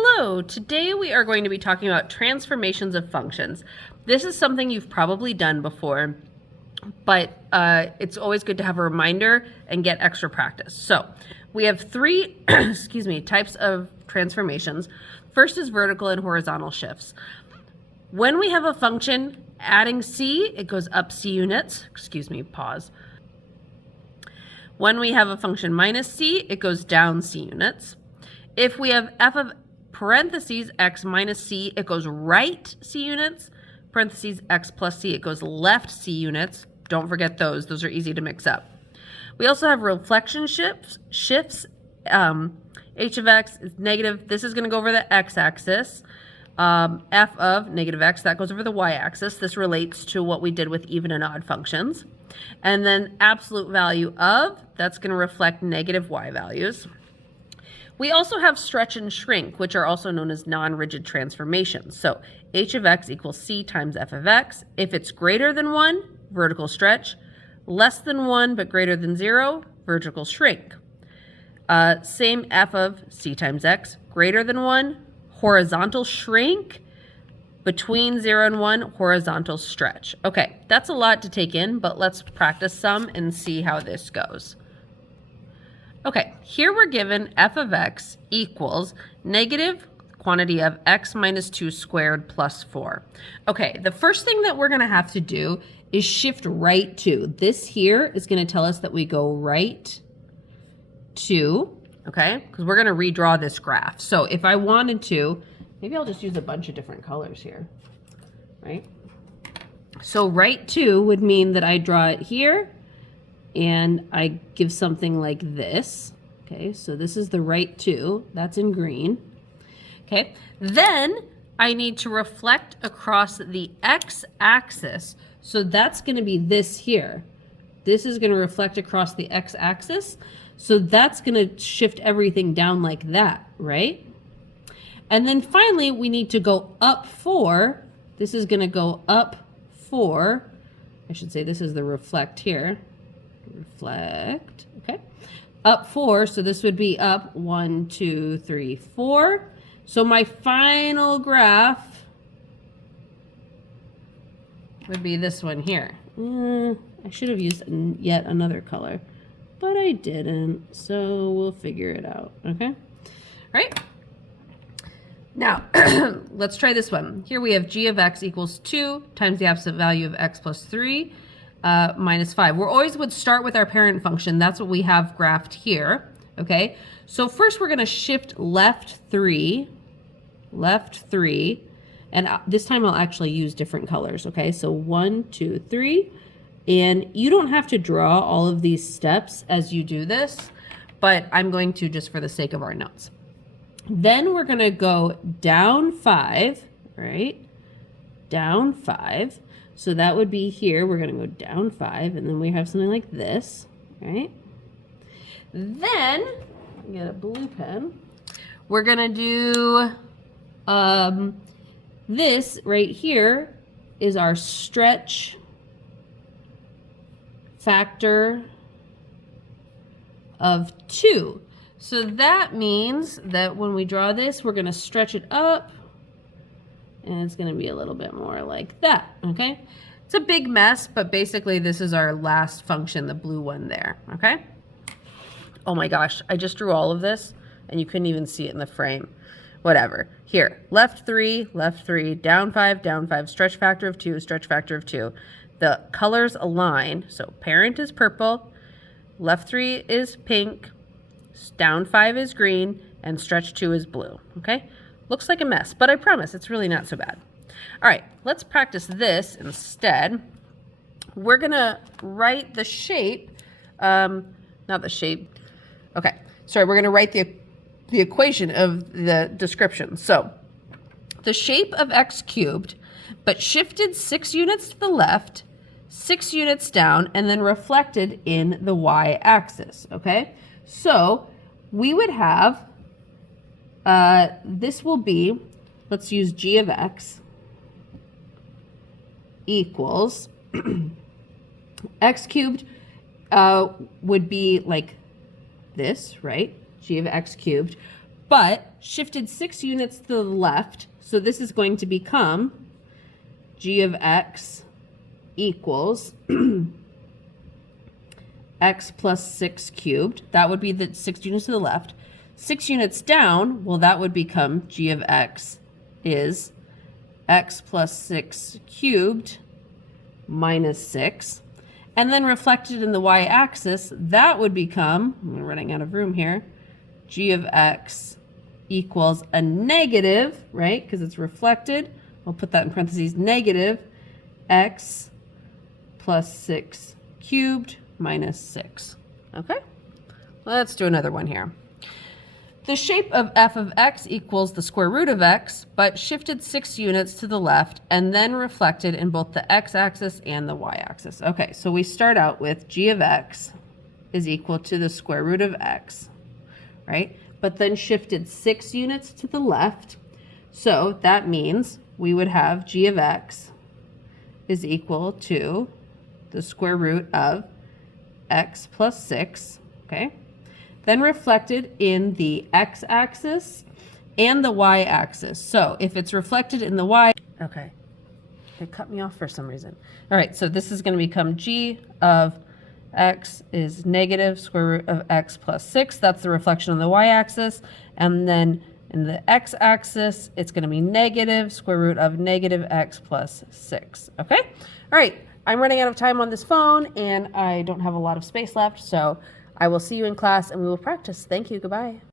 Hello, today we are going to be talking about transformations of functions. This is something you've probably done before, but it's always good to have a reminder and get extra practice. So we have three types of transformations. First is vertical and horizontal shifts. When we have a function adding c, it goes up c units. Pause. When we have a function minus c, it goes down c units. If we have f of parentheses x minus c, it goes right c units. Parentheses x plus c, it goes left c units. Don't forget those. Those are easy to mix up. We also have reflection shifts. H of x is negative. This is going to go over the x-axis. F of negative x, that goes over the y-axis. This relates to what we did with even and odd functions. And then absolute value of, that's going to reflect negative y values. We also have stretch and shrink, which are also known as non-rigid transformations. So h of x equals c times f of x. If it's greater than 1, vertical stretch. Less than 1 but greater than 0, vertical shrink. Same f of c times x, greater than 1, horizontal shrink. Between 0 and 1, horizontal stretch. Okay, that's a lot to take in, but let's practice some and see how this goes. Okay, here we're given f of x equals negative quantity of x minus 2 squared plus 4. Okay, the first thing that we're going to have to do is shift right to. This here is going to tell us that we go right to, okay, because we're going to redraw this graph. So if I wanted to, maybe I'll just use a bunch of different colors here, right? So right to would mean that I draw it here and I give something like this. Okay, so this is the right to, that's in green. Okay, then I need to reflect across the x-axis. So that's going to be this here. This is going to reflect across the x-axis. So that's going to shift everything down like that, right? And then finally, we need to go up 4. This is going to go up 4. I should say this is the reflect here. Reflect, okay. Up 4, so this would be up 1, 2, 3, 4. So my final graph would be this one here. I should have used yet another color, but I didn't, so we'll figure it out, okay? All right. Now, let's try this one. Here we have g of x equals 2 times the absolute value of x plus 3 minus 5. We always would start with our parent function. That's what we have graphed here, okay? So first we're going to shift left 3, and this time I'll actually use different colors, okay? So 1, 2, 3, and you don't have to draw all of these steps as you do this, but I'm going to just for the sake of our notes. Then we're going to go down 5, right? Down 5. So that would be here. We're going to go down 5, and then we have something like this, right? Then, get a blue pen. We're going to do this right here is our stretch factor of 2. So that means that when we draw this, we're going to stretch it up, and it's going to be a little bit more like that, okay? It's a big mess, but basically this is our last function, the blue one there, okay? Oh my gosh, I just drew all of this, and you couldn't even see it in the frame. Whatever. Here, left 3, down 5, stretch factor of 2, stretch factor of 2. The colors align, so parent is purple, left 3 is pink, down 5 is green, and stretch 2 is blue, okay? Looks like a mess, but I promise it's really not so bad. All right, let's practice this instead. We're gonna write the shape, not the shape, okay. Sorry, we're gonna write the equation of the description. So the shape of x cubed, but shifted 6 units to the left, 6 units down, and then reflected in the y-axis, okay? So we would have, this will be, let's use g of x equals x cubed would be like this, right? G of x cubed. but shifted 6 units to the left. So this is going to become g of x equals x plus 6 cubed. That would be the 6 units to the left. 6 units down, well, that would become g of x is x plus 6 cubed minus 6. And then reflected in the y-axis, that would become, I'm running out of room here, g of x equals a negative, right, because it's reflected. I'll put that in parentheses, negative x plus 6 cubed minus 6. Okay, let's do another one here. The shape of f of x equals the square root of x, but shifted 6 units to the left and then reflected in both the x-axis and the y-axis. Okay, so we start out with g of x is equal to the square root of x, right? But then shifted 6 units to the left. So that means we would have g of x is equal to the square root of x plus 6, okay? Then reflected in the x-axis and the y-axis. So if it's reflected in the y, okay, it cut me off for some reason. All right, so this is going to become g of x is negative square root of x plus 6. That's the reflection on the y-axis. And then in the x-axis, it's going to be negative square root of negative x plus 6. Okay? All right, I'm running out of time on this phone, and I don't have a lot of space left, so I will see you in class and we will practice. Thank you. Goodbye.